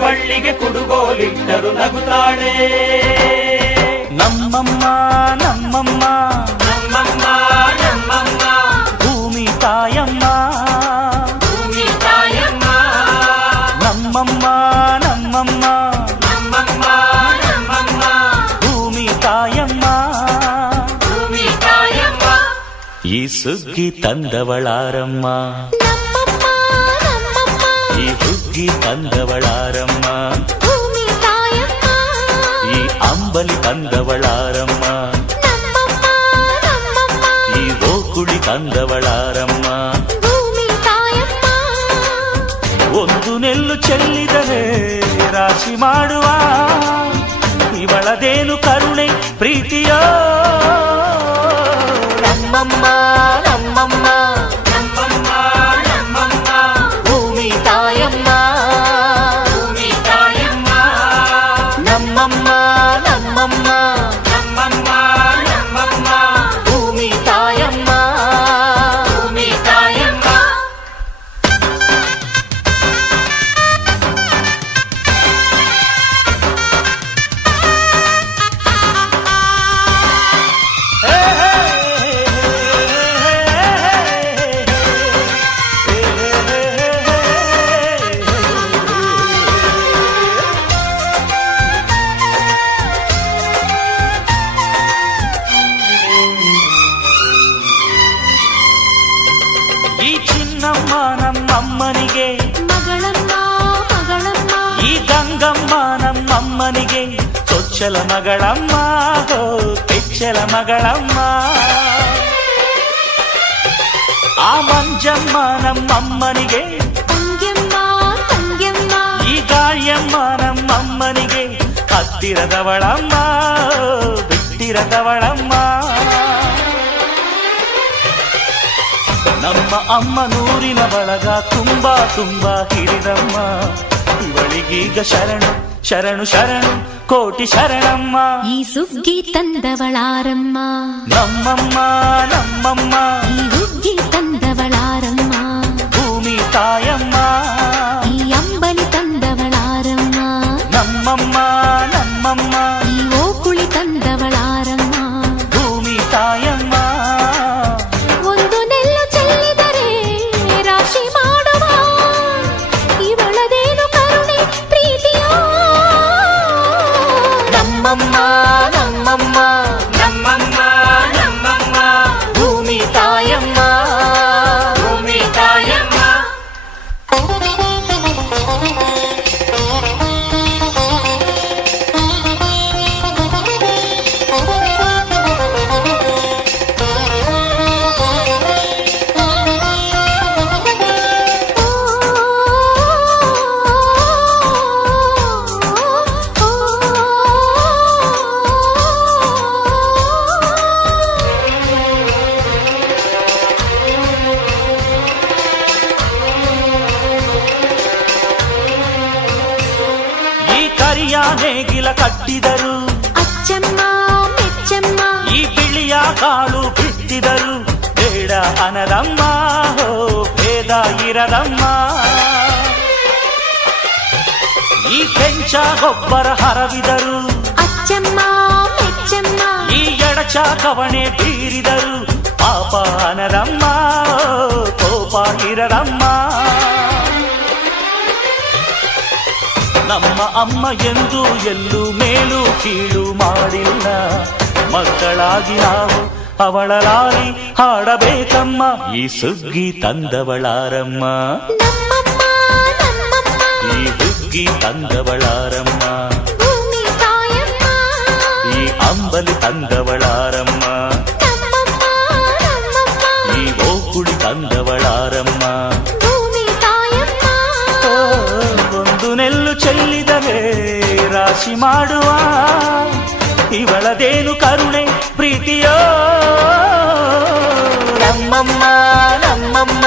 ಬಳ್ಳಿಗೆ ಕುಡುಗೋಲಿಟ್ಟರು ನಗುತ್ತಾಳೆ. ನಮ್ಮಮ್ಮ ನಮ್ಮಮ್ಮ ನಮ್ಮಮ್ಮ ನಮ್ಮಮ್ಮ ಭೂಮಿ ತಾಯಮ್ಮ, ಭೂಮಿ ತಾಯಮ್ಮ. ನಮ್ಮಮ್ಮ ನಮ್ಮಮ್ಮ ನಮ್ಮಮ್ಮ ನಮ್ಮಮ್ಮ ಭೂಮಿ ತಾಯಮ್ಮ. ಭೂಮಿ ತಾಯಮ್ಮ. ಈ ಸುಗ್ಗಿ ತಂದವಳಾರಮ್ಮ, ಈ ಹುಗ್ಗಿ ತಂದವಳಾರಮ್ಮ, ಈ ಅಂಬಲಿ ತಂದವಳಾರಮ್ಮ, ಈ ಓಕುಳಿ ತಂದವಳಾರಮ್ಮ. ಒಂದು ನೆಲ್ಲು ಚೆಲ್ಲಿದರೆ ರಾಶಿ ಮಾಡುವ ಇವಳದೇನು ಕರುಣೆ ಪ್ರೀತಿಯೋ. ನಮ್ಮಮ್ಮ ನಮ್ಮಮ್ಮ ನಮ್ಮಮ್ಮ ನಮ್ಮಮ್ಮ ಭೂಮಿ ತಾಯಮ್ಮ, ಭೂಮಿ ತಾಯಮ್ಮ. ನಮ್ಮಮ್ಮ ನಮ್ಮಮ್ಮ ನಮ್ಮಮ್ಮ ನಮ್ಮಮ್ಮ ಭೂಮಿ ತಾಯಮ್ಮ. ಭೂಮಿ ತಾಯಮ್ಮ. ಈ ಚಿನ್ನಮ್ಮ ನಮ್ಮಮ್ಮನಿಗೆ ಮಗಳಮ್ಮ ಮಗಳಮ್ಮ, ಈ ಗಂಗಮ್ಮ ನಮ್ಮಮ್ಮನಿಗೆ ಚೊಚ್ಚಲ ಮಗಳಮ್ಮ, ಹೋ ಕೆಚ್ಚಲ ಮಗಳಮ್ಮ. ಆ ಮಂಜಮ್ಮ ನಮ್ಮಮ್ಮನಿಗೆ, ತಂಗ್ಯಮ್ಮ ತಂಗ್ಯಮ್ಮ, ಈ ಗಾಳಿಯಮ್ಮ ನಮ್ಮಮ್ಮನಿಗೆ ಹತ್ತಿರದವಳಮ್ಮ, ಬಿಟ್ಟಿರದವಳಮ್ಮ. ನಮ್ಮ ಅಮ್ಮ ನೂರಿನ ಬಳಗ ತುಂಬಾ ತುಂಬಾ ಹಿರಿದಮ್ಮ, ಇವಳಿಗೀಗ ಶರಣು ಶರಣು ಶರಣು ಕೋಟಿ ಶರಣಮ್ಮ. ಈ ಸುಗ್ಗಿ ತಂದವಳಾರಮ್ಮ, ನಮ್ಮಮ್ಮ ನಮ್ಮಮ್ಮ ಈ ಹುಗ್ಗಿ ತಂದವಳಾರಮ್ಮ, ಭೂಮಿ ತಾಯಮ್ಮ, ಈ ಅಂಬಲಿ ತಂದವಳಾರಮ್ಮ, ನಮ್ಮಮ್ಮ ನಮ್ಮಮ್ಮ ಈ ಓಕುಳಿ ತಂದವಳಾರಮ್ಮ. ಭೂಮಿ ತಾಯಮ್ಮ. ಒಂದು ನೆಲ್ಲು ಚೆಲ್ಲಿದರೆ ರಾಶಿ ಮಾಡುವ ಇವಳದೇನು ಕರುಣೆ ಪ್ರೀತಿಯೋ. ನಮ್ಮಮ್ಮ ನಮ್ಮಮ್ಮ ನಮ್ಮಮ್ಮ ನಮ್ಮಮ್ಮ ಭೂಮಿ ತಾಯಮ್ಮ, ಭೂಮಿ ತಾಯಮ್ಮ. ಈ ಕರಿಯ ನೇಗಿಲ ಕಟ್ಟಿದರು, ಅಚ್ಚಮ್ಮ ಮೆಚ್ಚಮ್ಮ, ಈ ಬಿಳಿಯ ಕಾಳು ಬಿಟ್ಟಿದರು, ಬೇಡ ಅನದಮ್ಮ, ಹೋ ಭೇದ ಇರದಮ್ಮ. ಈ ಕೆಂಚ ಗೊಬ್ಬರ ಹರವಿದರು, ಅಚ್ಚಮ್ಮ ಮೆಚ್ಚಮ್ಮ, ಈ ಎಡಚ ಕವಣೆ ಬೀರಿದರು, ಪಾಪ ಅನದಮ್ಮ, ಕೋಪ ಇರದಮ್ಮ. ನಮ್ಮ ಅಮ್ಮ ಎಂದು ಎಲ್ಲೂ ಮೇಲು ಕೀಳು ಮಾಡಿಲ್ಲ, ಮಕ್ಕಳಾಗಿ ನಾವು ಅವಳ ಲಾಲಿ ಹಾಡಬೇಕಮ್ಮ. ಈ ಸುಗ್ಗಿ ತಂದವಳಾರಮ್ಮ, ನಮ್ಮಮ್ಮ ನಮ್ಮಮ್ಮ, ಈ ಹುಗ್ಗಿ ತಂದವಳಾರಮ್ಮ, ಭೂಮಿ ತಾಯಮ್ಮ, ಈ ಅಂಬಲಿ ತಂದವಳಾರಮ್ಮ, ನಮ್ಮಮ್ಮ ನಮ್ಮಮ್ಮ, ಈ ಓಕುಳಿ ತಂದವಳಾರಮ್ಮ. ಭೂಮಿ ತಾಯಮ್ಮ. ಓ, ಒಂದು ನೆಲ್ಲು ಚೆಲ್ಲಿದರೆ ರಾಶಿ ಮಾಡುವ ಇವಳದೇನು ಕರುಣೆ ಪ್ರೀತಿಯೋ. ನಮ್ಮಮ್ಮ ನಮ್ಮಮ್ಮ